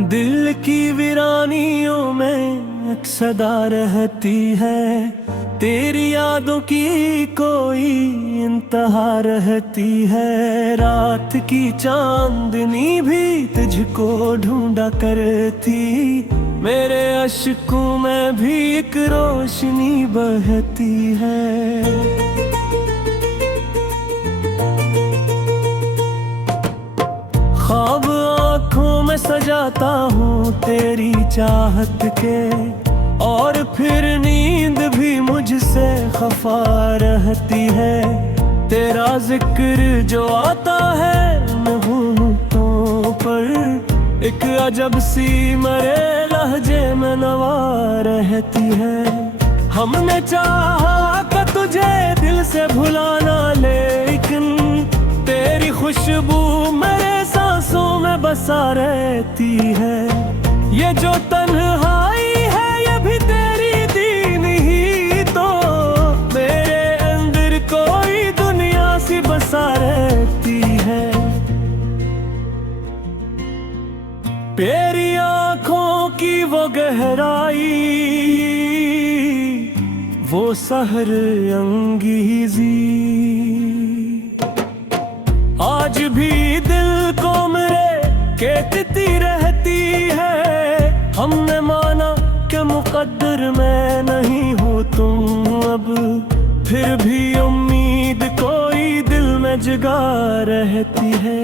दिल की वीरानियों में एक सदा रहती है, तेरी यादों की कोई इंतहा रहती है। रात की चांदनी भी तुझको ढूंढा करती, मेरे अश्कों में भी एक रोशनी बहती है। ख्वाब आँखों में सजाता हूँ तेरी चाहत के, और फिर नींद भी मुझसे खफा रहती है। तेरा जिक्र जो आता है होठों पर, एक अजब सी मेरे लहजे में नवा रहती है। हमने चाहा कि तुझे दिल से भुलाना, लेकिन तेरी खुशबू मेरे सांसों में बसा रहती है। ये जो तन्हाई है ये भी तेरी दीन ही तो, मेरे अंदर कोई दुनिया सी बसा रहती है। तेरी आँखों की वो गहराई, वो सहर अंगीज़ी, आज भी दिल को मेरे कहती रहती है। हमने माना कि मुकद्दर मैं नहीं हूँ तुम अब, फिर भी उम्मीद कोई दिल में जगा रहती है।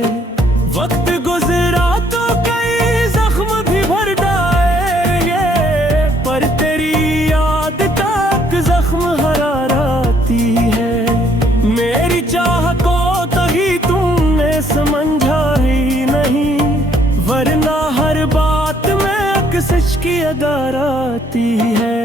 वक्त गुजरा तो कई जख्म भी भर डाले, पर तेरी याद तक जख्म हरा रहती है। मेरी चाह को समझा ही नहीं, वरना हर बात में अक्सच की अदा आती है।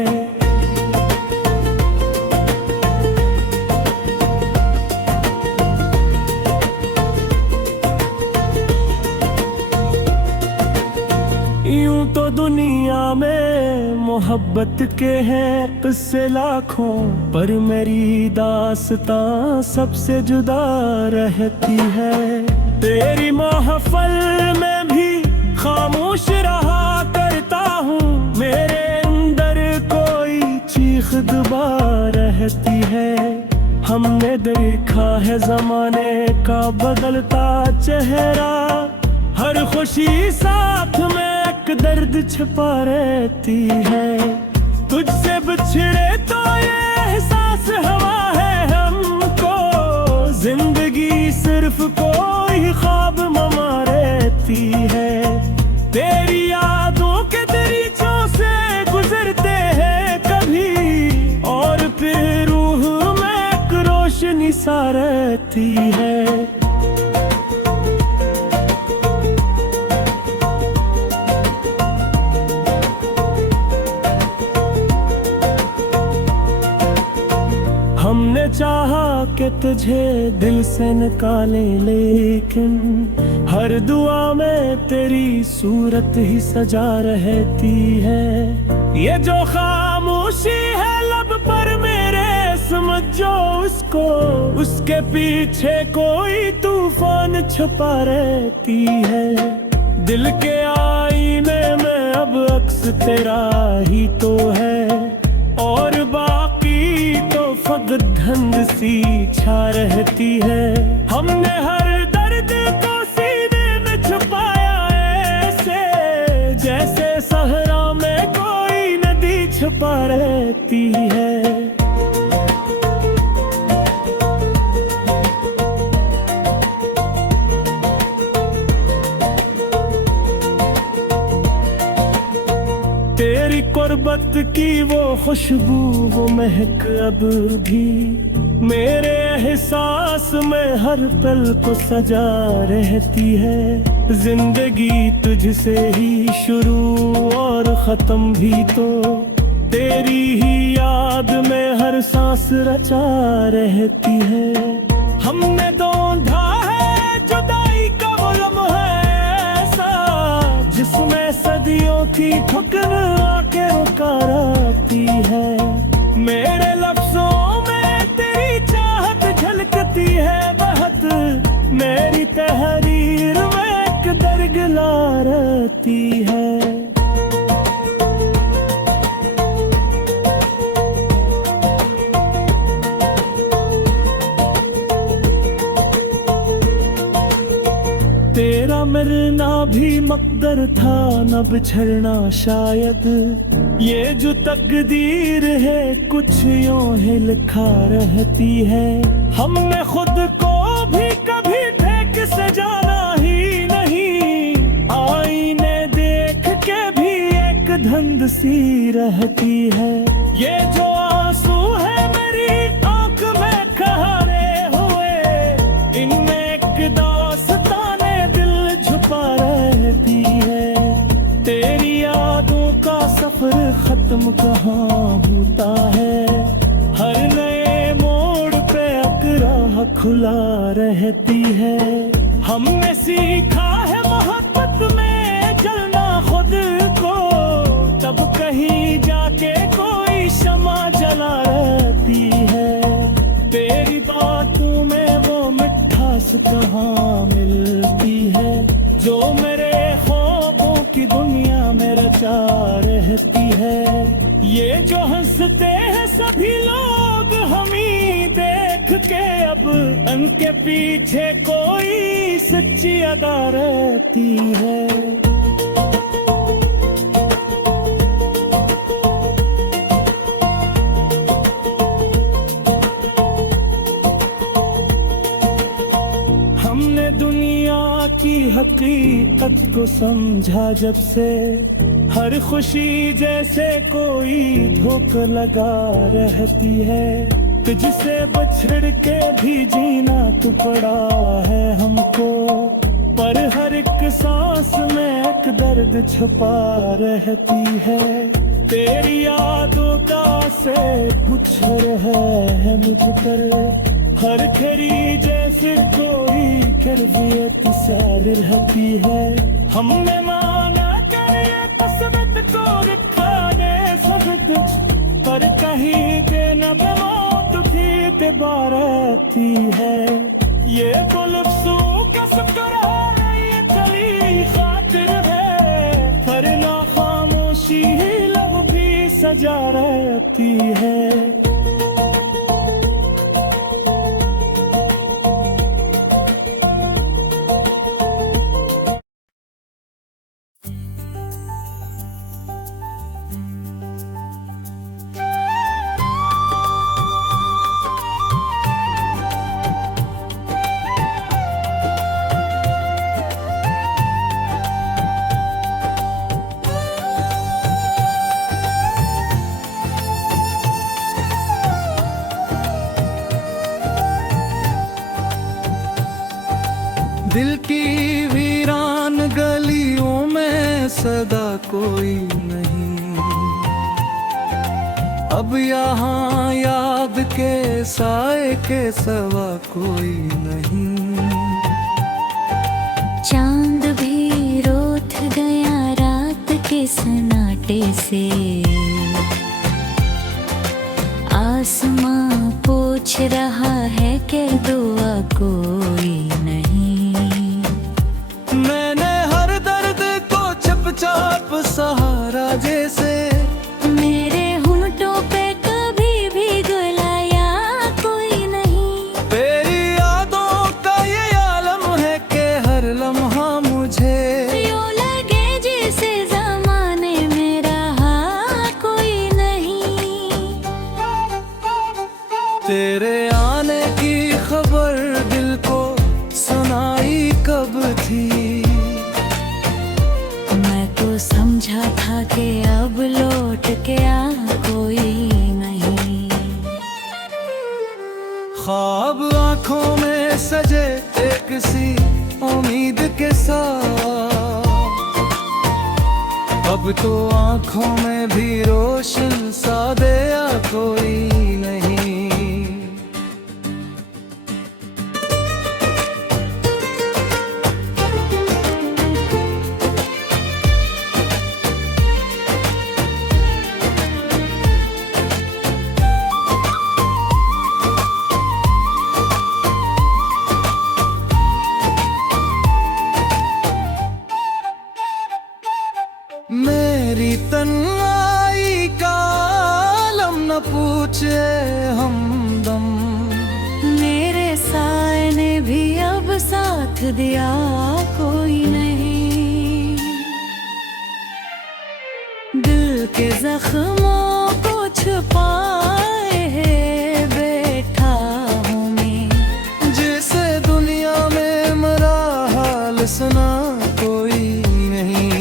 यूं तो दुनिया में मोहब्बत के हैं किस्से लाखों, पर मेरी दास्तां सबसे जुदा रहती है। तेरी महफिल में भी खामोश रहा करता हूँ, मेरे अंदर कोई चीख दबा रहती है। हमने देखा है जमाने का बदलता चेहरा, हर खुशी साथ में एक दर्द छिपा रहती है। तुझसे बिछड़े तो ये एहसास हवा है हमको, जिंदगी सिर्फ कोई ख्वाब ममा रहती है। तेरी यादों के दरीचों से गुजरते हैं कभी, और फिर रूह में एक रोशनी सा रहती है। हमने चाहा कि तुझे दिल से निकाले, लेकिन हर दुआ में तेरी सूरत ही सजा रहती है। ये जो खामोशी है लब पर मेरे, समझ जो उसको, उसके पीछे कोई तूफान छुपा रहती है। दिल के आईने में अब अक्स तेरा ही तो है, और बाकी तो फकत धंध सी छा रहती है। हमने हर दर्द को सीने में छुपाया ऐसे, जैसे सहरा में कोई नदी छुपा रहती है। तेरी कुर्बत की वो खुशबू, वो महक अब भी मेरे एहसास में हर पल को सजा रहती है। जिंदगी तुझसे ही शुरू और खत्म भी तो, तेरी ही याद में हर सांस रचा रहती है। हमने ढूंढा है जुदाई का वो लम्हा ऐसा, जिसमें सदियों की ठुकर आके रुकारती है। मेरे लफ्जों में तेरी चाहत झलकती है बहुत, मेरी तहरीर में एक दर्द पिघला रहती है। तेरा मिलना भी मकदर था, न बिछड़ना शायद। ये जो तकदीर है कुछ यूं ही लिखा रहती है। हमने खुद को भी कभी फेंक से जाना ही नहीं, आईने देख के भी एक धंध सी रहती है। ये जो आंसू है मेरी आंख में खहारे हुए, इनमें एक दास्ताने दिल छुपा रहती है। तेरी यादों का सफर खत्म कहाँ होता है, हर नए मोड़ पे एक राह खुला रहती है। हमने सीखा है मोहब्बत में जलना खुद को, तब कहीं जाके कोई शमा जला रहती है। तेरी बातों में वो मिठास कहाँ मिलती है, जो मेरे ख्वाबों की दुनिया में रचा रहती है। ये जो हंसते हैं सभी लोग हमी देख के, अब उनके पीछे कोई सच्ची अदा रहती है। हमने दुनिया की हकीकत को समझा जब से, हर खुशी जैसे कोई धोखा लगा रहती है। तुझसे बछड़ के भी जीना तो पड़ा है हमको, पर हर एक सांस में एक दर्द छुपा रहती है। तेरी यादों का से कुछ रहा है मुझ पर, हर खरी जैसे कोई करवियत सार रहती है। हमने माना कर ये कसमत को दिखाने सब कुछ, पर कहीं के न मौत की तिबारती है। ये गुलफ्सू का शुक्र है, ये चली खातिर है, पर ना खामोशी ही लब भी सजा रहती है। दिल की वीरान गलियों में सदा कोई नहीं, अब यहाँ याद के साए के सवा कोई नहीं। चांद भी रोत गया रात के सन्नाटे से, आसमां पूछ रहा है कि दुआ कोई नहीं। मैंने हर दर्द को चुपचाप सहारा जैसे, मेरे होंठों पे कभी भी गलाया कोई नहीं। तेरी यादों का ये आलम है कि हर लम्हा मुझे यूं लगे जैसे ज़माने में रहा कोई नहीं। तेरे आने की खबर दिल को सुनाई कब थी, मैं तो समझा था कि अब लौट के आ कोई नहीं। ख्वाब आंखों में सजे एक सी उम्मीद के साथ, अब तो आंखों में भी रोशन सा दया कोई नहीं। तन्हाई का आलम न पूछे हमदम। मेरे साए ने भी अब साथ दिया कोई नहीं। दिल के जख्मों को छुपाए है बैठा हूँ मैं। जैसे दुनिया में मरा हाल सुना कोई नहीं।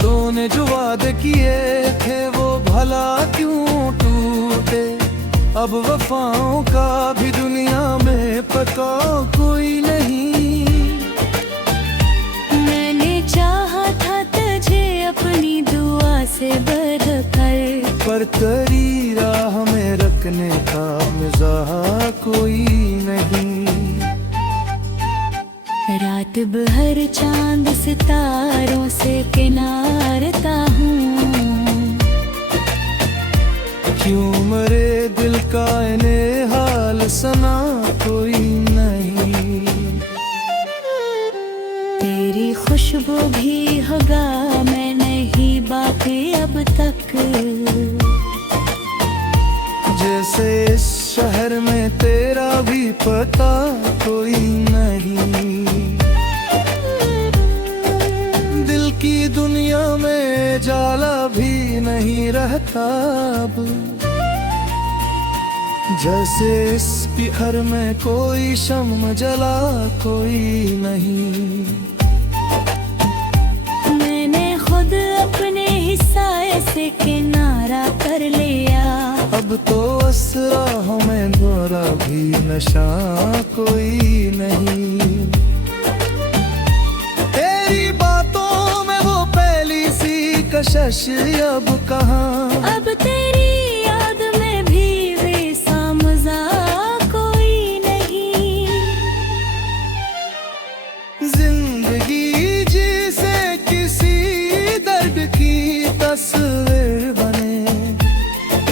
तूने जो वादे किए थे वो भला क्यों टूटे। अब वफाओं का भी दुनिया में पता कोई नहीं। मैंने चाहा था तुझे अपनी दुआ से बरकर, पर तेरी राह में रखने का मिजाह कोई नहीं। रात भर चांद सितारों से किनारता हूँ। क्यों मरे दिल का इन्हें हाल सना कोई नहीं। तेरी खुशबू भी होगा मैं नहीं बाकी अब तक। जैसे इस शहर में तेरा भी पता कोई नहीं। दिल की दुनिया में जाला भी नहीं रहता अब। जैसे इस बिखर में कोई शम्म जला कोई नहीं। मैंने खुद अपने हिस्से से किनारा कर लिया। अब तो असराहों में गोरा भी नशा कोई नहीं। तेरी बातों में वो पहली सी कशिश अब कहाँ। अब तेरी याद में भी बेसामजा कोई नहीं। जिंदगी जिसे किसी दर्द की तस्वीर बने।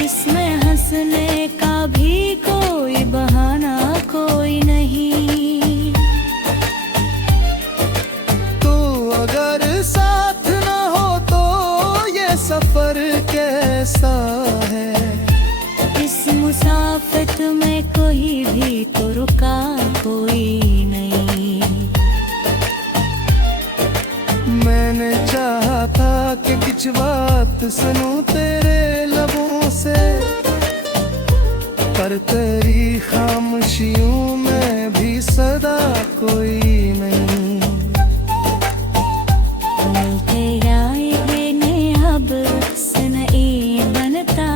इसमें हंसने का भी कोई बहाना कोई नहीं। तो अगर साथ न हो तो ये सफर कैसा है। इस मुसाफिर में कोई भी तो रुका कोई नहीं। मैंने चाहा था कि कुछ बात सुनूं तेरे लबों से, पर तेरी खामोशियों में भी सदा कोई नहीं। तेरा ये ने अब सुनई बनता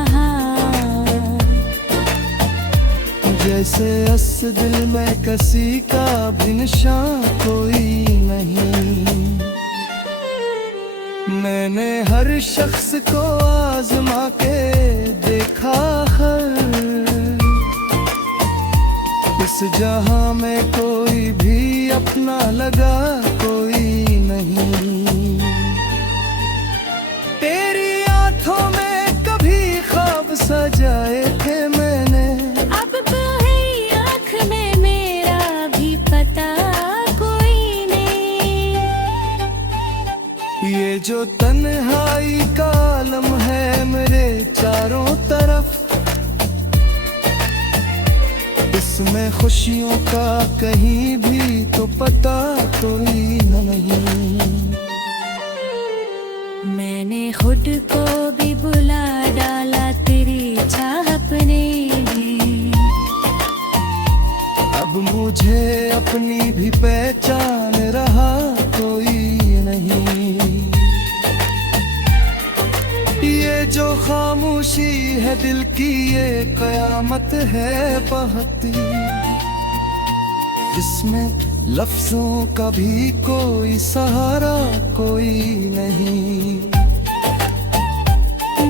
जैसे अस दिल में किसी का भी निशान कोई नहीं। मैंने हर शख्स को आजमा के देखा है। इस जहां में कोई भी अपना लगा कोई नहीं। तेरी आंखों में कभी ख्वाब सजाए थे मैंने। अब तो है आँख में मेरा भी पता कोई नहीं। ये जो तन्हाई का आलम है मेरे चारों तरफ। इसमें खुशियों का कहीं भी तो पता कोई नहीं। मैंने खुद को भी बुला डाला तेरी चाहत ने। अब मुझे अपनी भी पहचान रहा कोई नहीं। ये जो खामोशी है दिल की ये कयामत है बहती। जिसमें लफ्जों का भी कोई सहारा कोई नहीं।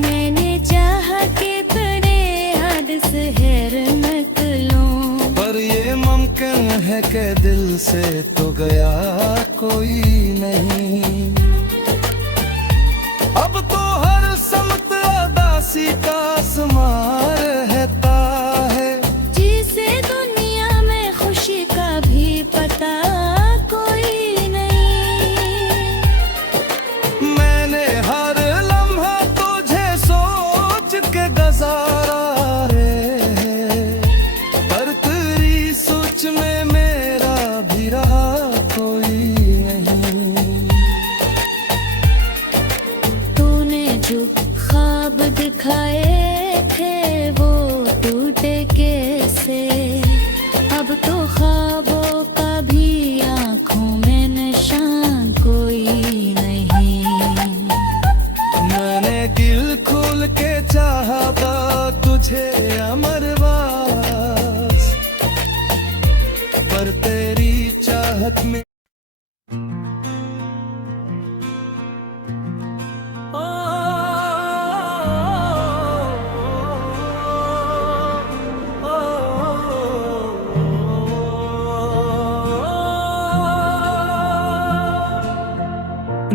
मैंने चाहा कि तेरे हाथ से हैर निकलूं, पर ये मुमकिन है कि दिल से तो गया कोई नहीं। अब तो हर समत अदासी का समार रहता है। जिसे दुनिया में खुशी का भी पता कोई नहीं।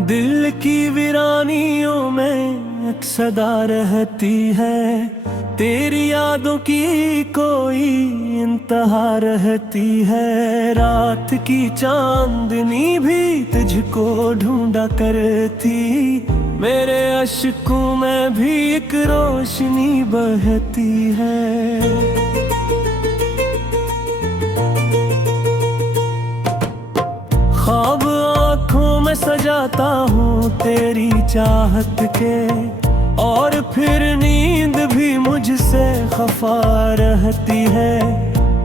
दिल की वीरानियों में एक सदा रहती है, तेरी यादों की कोई इंतहा रहती है। रात की चांदनी भी तुझको ढूंढा करती, मेरे अश्कों में भी एक रोशनी बहती है। ख्वाब आँखों में सजाता हूँ तेरी चाहत के, और फिर नींद भी मुझसे खफा रहती है।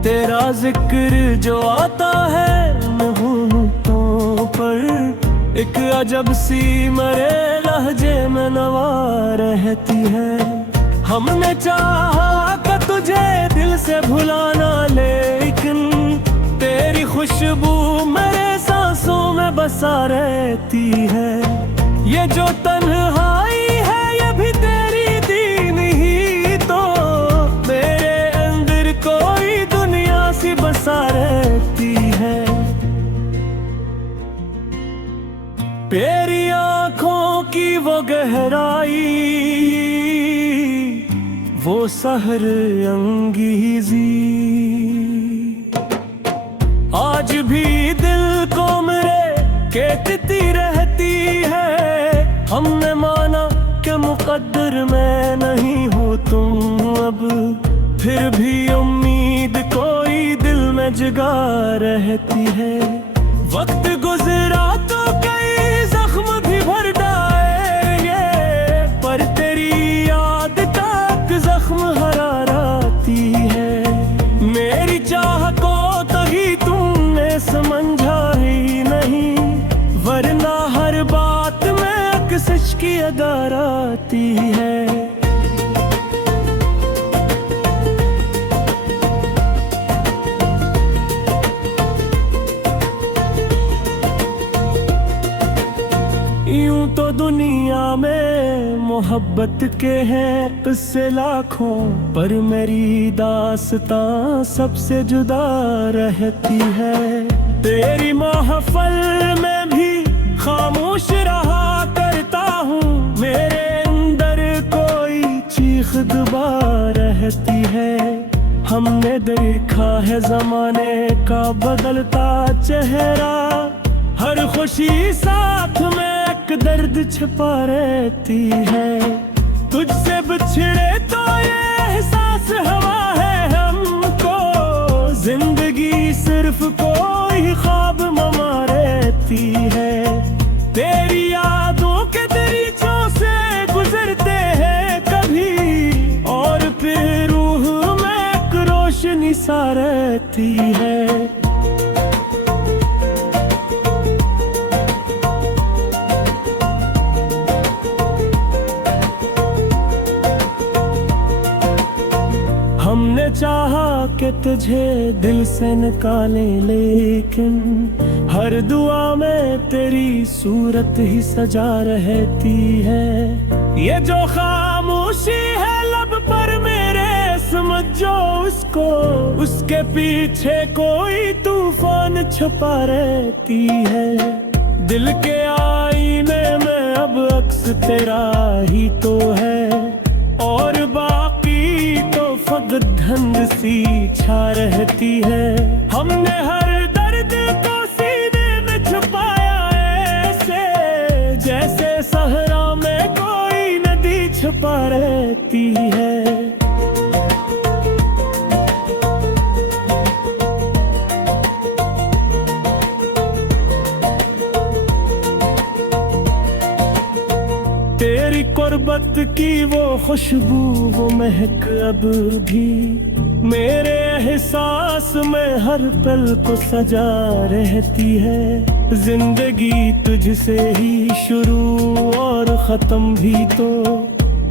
तेरा जिक्र जो आता है मुहूर्तों पर, एक अजब सी मेरे लहजे में नवा रहती है। हमने चाहा कि तुझे दिल से भुलाना, लेकिन तेरी खुशबू मेरे सांसों में बसा रहती है। ये जो तन्हाई है ये भी तेरी दीन ही तो, मेरे अंदर कोई दुनिया सी बसा रहती है। तेरी आँखों की वो गहराई, वो सहर अंगीजी, आज भी दिल को मेरे कहती रहती है। हमने माना कि मुकद्दर मैं नहीं हूँ तुम अब, फिर भी उम्मीद कोई दिल में जगा रहती है। वक्त गुजरा तो कई जख्म भी भर डाले, पर तेरी याद तक जख्म हरा रहती है। मेरी चाह को तभी तुमने समझा ही नहीं, वरना हर बात में अक्सच की अदा आती है। यूं तो दुनिया में मोहब्बत के हैं किस्से लाखों, पर मेरी दास्तां सबसे जुदा रहती है। तेरी महफिल में भी खामोश रहा करता हूँ, मेरे अंदर कोई चीख दबा रहती है। हमने देखा है जमाने का बदलता चेहरा, हर खुशी साथ में एक दर्द छिपा रहती है। तुझसे बिछड़े तो ये एहसास हवा है हमको, जिंदगी सिर्फ कोई ख्वाब ममा रहती है। तेरी यादों के दरीचों से गुजरते हैं कभी, और फिर रूह में एक रोशनी सा रहती है। हमने चाहा कि तुझे दिल से निकाले, लेकिन हर दुआ में तेरी सूरत ही सजा रहती है। ये जो खामोशी है लब पर मेरे, समझ जो उसको, उसके पीछे कोई तूफान छुपा रहती है। दिल के आईने में अब अक्स तेरा ही तो है, और बाकी तो फकत धुंध सी छा रहती है। हमने हर दर्द को सीने में छुपाया ऐसे, जैसे सहरा में कोई नदी छुपा रहती है। तेरी कुर्बत की वो खुशबू, वो महक अब भी मेरे एहसास में हर पल को सजा रहती है। जिंदगी तुझसे ही शुरू और खत्म भी तो,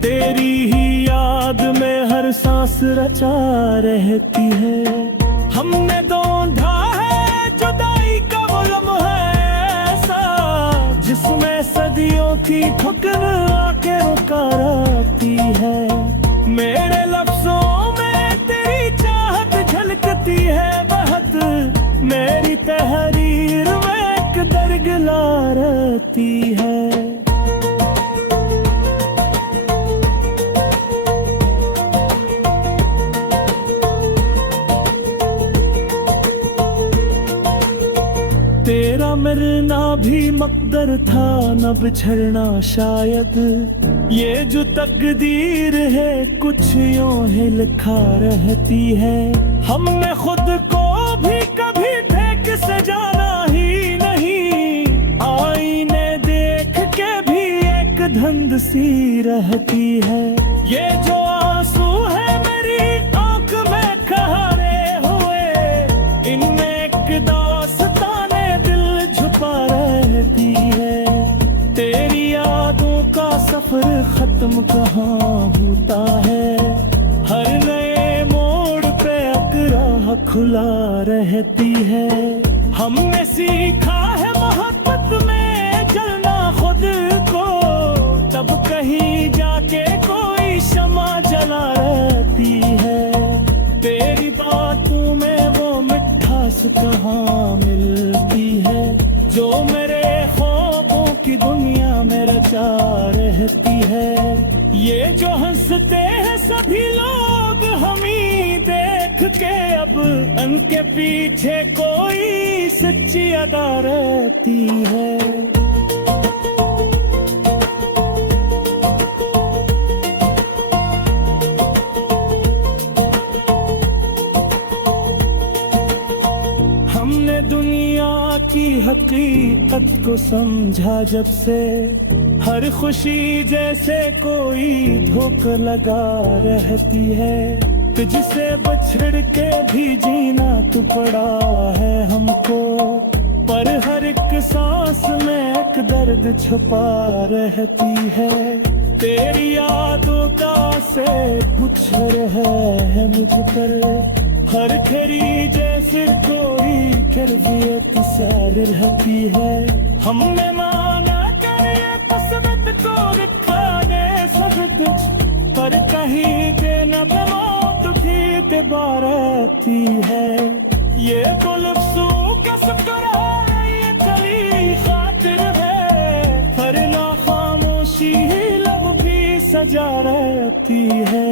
तेरी ही याद में हर सांस रचा रहती है। हमने ढूंढा है जुदाई का वो लम्हा, की ठुकन आके रुकारती है। मेरे लफ्जों में तेरी चाहत झलकती है बहुत, मेरी तहरीर में एक दरगला रहती है। तेरा मरना भी मकदर था न बिछड़ना शायद, ये जो तकदीर है कुछ यूं ही लिखा रहती है। हमने खुद को भी कभी देख से जाना ही नहीं, आईने देख के भी एक धंध सी रहती है। ये जो आंसू है मेरी आंख में खहारे हुए, इनमें एक दास्ताने दिल छुपा रहती है। तेरी यादों का सफर खत्म कहाँ होता है, हर नए मोड़ पे अकराह खुला रहती है। हमने सीखा है मोहब्बत में जलना खुद को, तब कहीं जाके कोई शमा जला रहती है। तेरी बातों में वो मिठास कहाँ मिलती है, जो मेरे ख्वाबों की दुनिया में रचा रहती है। ये जो हंसते हैं सभी लोग हमी देख के, अब उनके पीछे कोई सच्ची अदा रहती है। हमने दुनिया की हकीकत को समझा जब से, हर खुशी जैसे कोई धोखा लगा रहती है। तुझसे बछड़ के भी जीना तो पड़ा है हमको, पर हर एक सांस में एक दर्द छुपा रहती है। तेरी यादों का से कुछ रहा है मुझ पर, हर खरी जैसे कोई करबियत सार रहती है। हमने माना करे कसमत को दिखाने सब कुछ, पर कहीं के न मौत भी तिबारती है। ये गुलफ्सू का शुक्र है, ये चली खातिर है, पर ना खामोशी ही लब भी सजा रहती है।